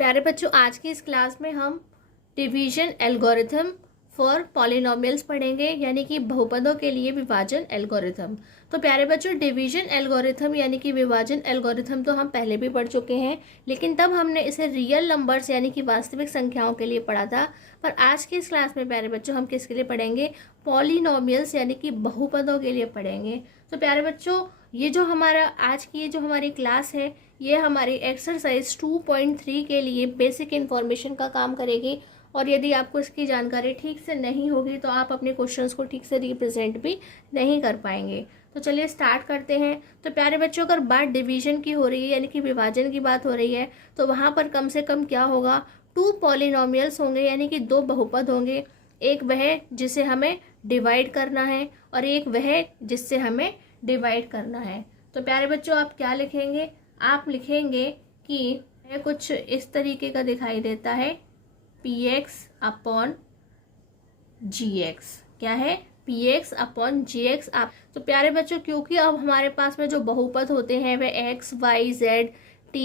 प्यारे बच्चों, आज की इस क्लास में हम डिवीजन एल्गोरिथम फॉर पॉलिनोमियल्स पढ़ेंगे, यानी कि बहुपदों के लिए विभाजन एल्गोरिथम। तो प्यारे बच्चों, डिवीजन एल्गोरिथम यानी कि विभाजन एल्गोरिथम तो हम पहले भी पढ़ चुके हैं, लेकिन तब हमने इसे रियल नंबर्स यानी कि वास्तविक संख्याओं के लिए पढ़ा था। पर आज की इस क्लास में प्यारे बच्चों हम किसके लिए पढ़ेंगे? पॉलिनोमियल्स यानी कि बहुपदों के लिए पढ़ेंगे। तो प्यारे बच्चों, ये जो हमारा आज की ये जो हमारी क्लास है, ये हमारी एक्सरसाइज 2.3 के लिए बेसिक इन्फॉर्मेशन का काम करेगी। और यदि आपको इसकी जानकारी ठीक से नहीं होगी तो आप अपने क्वेश्चंस को ठीक से रिप्रेजेंट भी नहीं कर पाएंगे। तो चलिए स्टार्ट करते हैं। तो प्यारे बच्चों, अगर बात डिवीजन की हो रही है यानी कि विभाजन की बात हो रही है, तो वहाँ पर कम से कम क्या होगा? 2 पॉलिनोमियल्स होंगे, यानी कि 2 बहुपद होंगे। एक वह जिसे हमें डिवाइड करना है और एक वह जिससे हमें डिवाइड करना है। तो प्यारे बच्चों, आप क्या लिखेंगे? आप लिखेंगे कि यह कुछ इस तरीके का दिखाई देता है, px अपॉन gx। क्या है? px upon gx। आप तो प्यारे बच्चों, क्योंकि अब हमारे पास में जो बहुपद होते हैं वह x, y, z, t,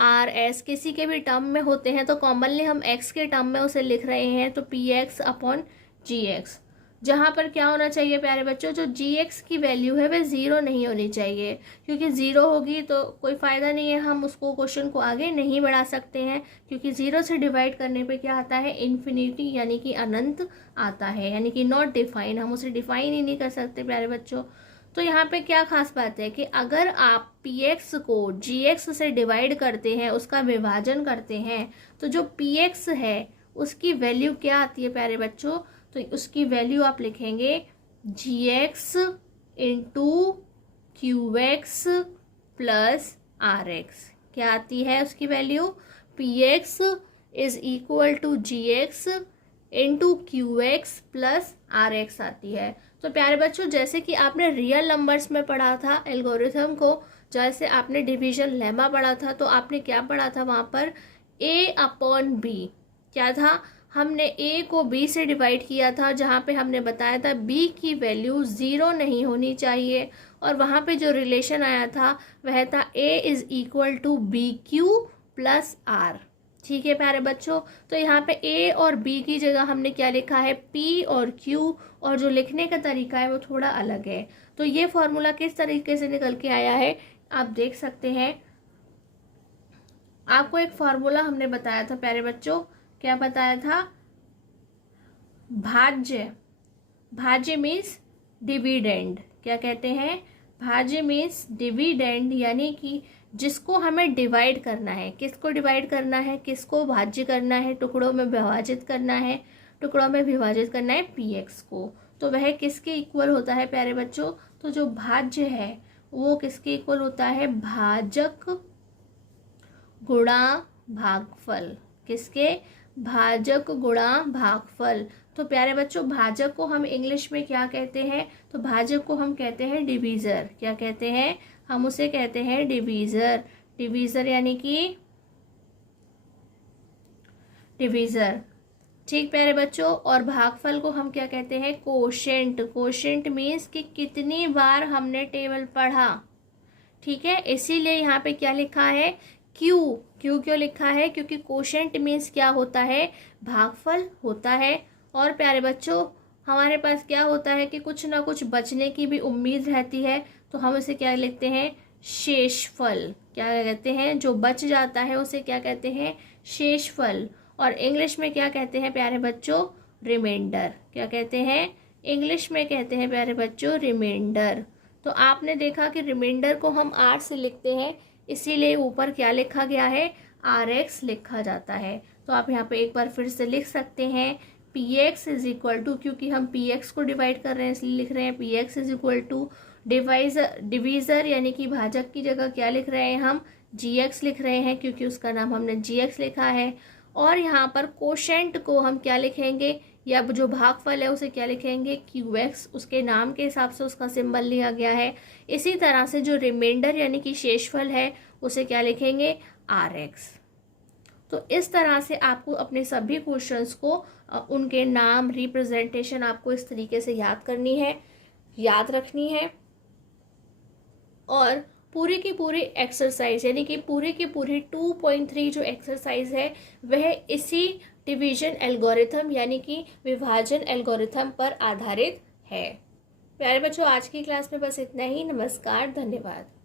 r, s किसी के भी टर्म में होते हैं, तो कॉमनली हम x के टर्म में उसे लिख रहे हैं। तो px अपॉन gx, जहाँ पर क्या होना चाहिए प्यारे बच्चों? जो gx की वैल्यू है वह 0 नहीं होनी चाहिए, क्योंकि 0 होगी तो कोई फ़ायदा नहीं है, हम उसको क्वेश्चन को आगे नहीं बढ़ा सकते हैं, क्योंकि 0 से डिवाइड करने पे क्या आता है? इन्फिनिटी यानी कि अनंत आता है, यानी कि नॉट डिफाइन, हम उसे डिफाइन ही नहीं कर सकते प्यारे बच्चों। तो यहाँ पे क्या खास बात है कि अगर आप px को gx से डिवाइड करते हैं, उसका विभाजन करते हैं, तो जो px है उसकी वैल्यू क्या आती है प्यारे बच्चों? तो उसकी वैल्यू आप लिखेंगे gx into qx plus rx। क्या आती है उसकी value? px is equal to gx into qx plus rx आती है। तो प्यारे बच्चों, जैसे कि आपने रियल नंबर्स में पढ़ा था एल्गोरिथम को, जैसे आपने डिवीजन लेमा पढ़ा था, तो आपने क्या पढ़ा था वहाँ पर? a upon b। क्या था? हमने a को b से डिवाइड किया था, जहाँ पे हमने बताया था b की वैल्यू 0 नहीं होनी चाहिए, और वहाँ पे जो रिलेशन आया था वह था a is equal to B Q plus R. ठीक है प्यारे बच्चों, तो यहाँ पे a और b की जगह हमने क्या लिखा है? p और q, और जो लिखने का तरीका है वो थोड़ा अलग है। तो ये फॉर्मूला किस तरीके से निकल के आया है आप देख सकते हैं। आपको एक फॉर्मूला हमने बताया था प्यारे बच्चों, क्या बताया था? भाज्य। भाज्य मीन्स डिविडेंड। क्या कहते हैं? भाज्य मीन्स डिविडेंड, यानी कि जिसको हमें डिवाइड करना है। किसको डिवाइड करना है? किसको भाज्य करना है? टुकड़ों में विभाजित करना है। टुकड़ों में विभाजित करना है px को। तो वह किसके इक्वल होता है प्यारे बच्चों? तो जो भाज्य है वो किसके इक्वल होता है? भाजक गुणा भागफल। किसके? भाजक गुणा भागफल। तो प्यारे बच्चों, भाजक को हम इंग्लिश में क्या कहते हैं? तो भाजक को हम कहते हैं डिवीज़र। क्या कहते हैं? हम उसे कहते हैं डिवीज़र। डिवीज़र यानी कि डिवीज़र। ठीक प्यारे बच्चों, और भागफल को हम क्या कहते हैं? कोशेंट। कोशेंट मीन्स कि कितनी बार हमने टेबल पढ़ा। ठीक है, इसीलिए यहाँ पे क्या लिखा है? क्यू। क्यू क्यों लिखा है? क्योंकि कोशेंट मीन्स क्या होता है? भागफल होता है। और प्यारे बच्चों, हमारे पास क्या होता है कि कुछ ना कुछ बचने की भी उम्मीद रहती है, तो हम इसे क्या लिखते हैं? शेषफल। क्या कहते हैं? जो बच जाता है उसे क्या कहते हैं? शेषफल। और इंग्लिश में क्या कहते हैं प्यारे बच्चों? रिमाइंडर। क्या कहते हैं? इंग्लिश में कहते हैं प्यारे बच्चों रिमाइंडर। तो आपने देखा कि रिमाइंडर को हम आर से लिखते हैं, इसीलिए ऊपर क्या लिखा गया है? rx लिखा जाता है। तो आप यहाँ पे एक बार फिर से लिख सकते हैं px इज इक्वल टू, क्योंकि हम px को डिवाइड कर रहे हैं इसलिए लिख रहे हैं px is equal to divisor यानी कि भाजक की जगह क्या लिख रहे हैं हम? gx लिख रहे हैं, क्योंकि उसका नाम हमने gx लिखा है। और यहाँ पर कोशेंट को हम क्या लिखेंगे, या जो भागफल है उसे क्या लिखेंगे? qx। उसके नाम के हिसाब से उसका सिंबल लिया गया है। इसी तरह से जो रिमाइंडर यानी कि शेषफल है उसे क्या लिखेंगे? rx। तो इस तरह से आपको अपने सभी क्वेश्चंस को उनके नाम, रिप्रेजेंटेशन आपको इस तरीके से याद करनी है, याद रखनी है, और पूरी की पूरी एक्सरसाइज यानी कि पूरी की पूरी 2.3 जो एक्सरसाइज है वह इसी डिवीजन एल्गोरिथम यानी कि विभाजन एल्गोरिथम पर आधारित है। प्यारे बच्चों, आज की क्लास में बस इतना ही। नमस्कार, धन्यवाद।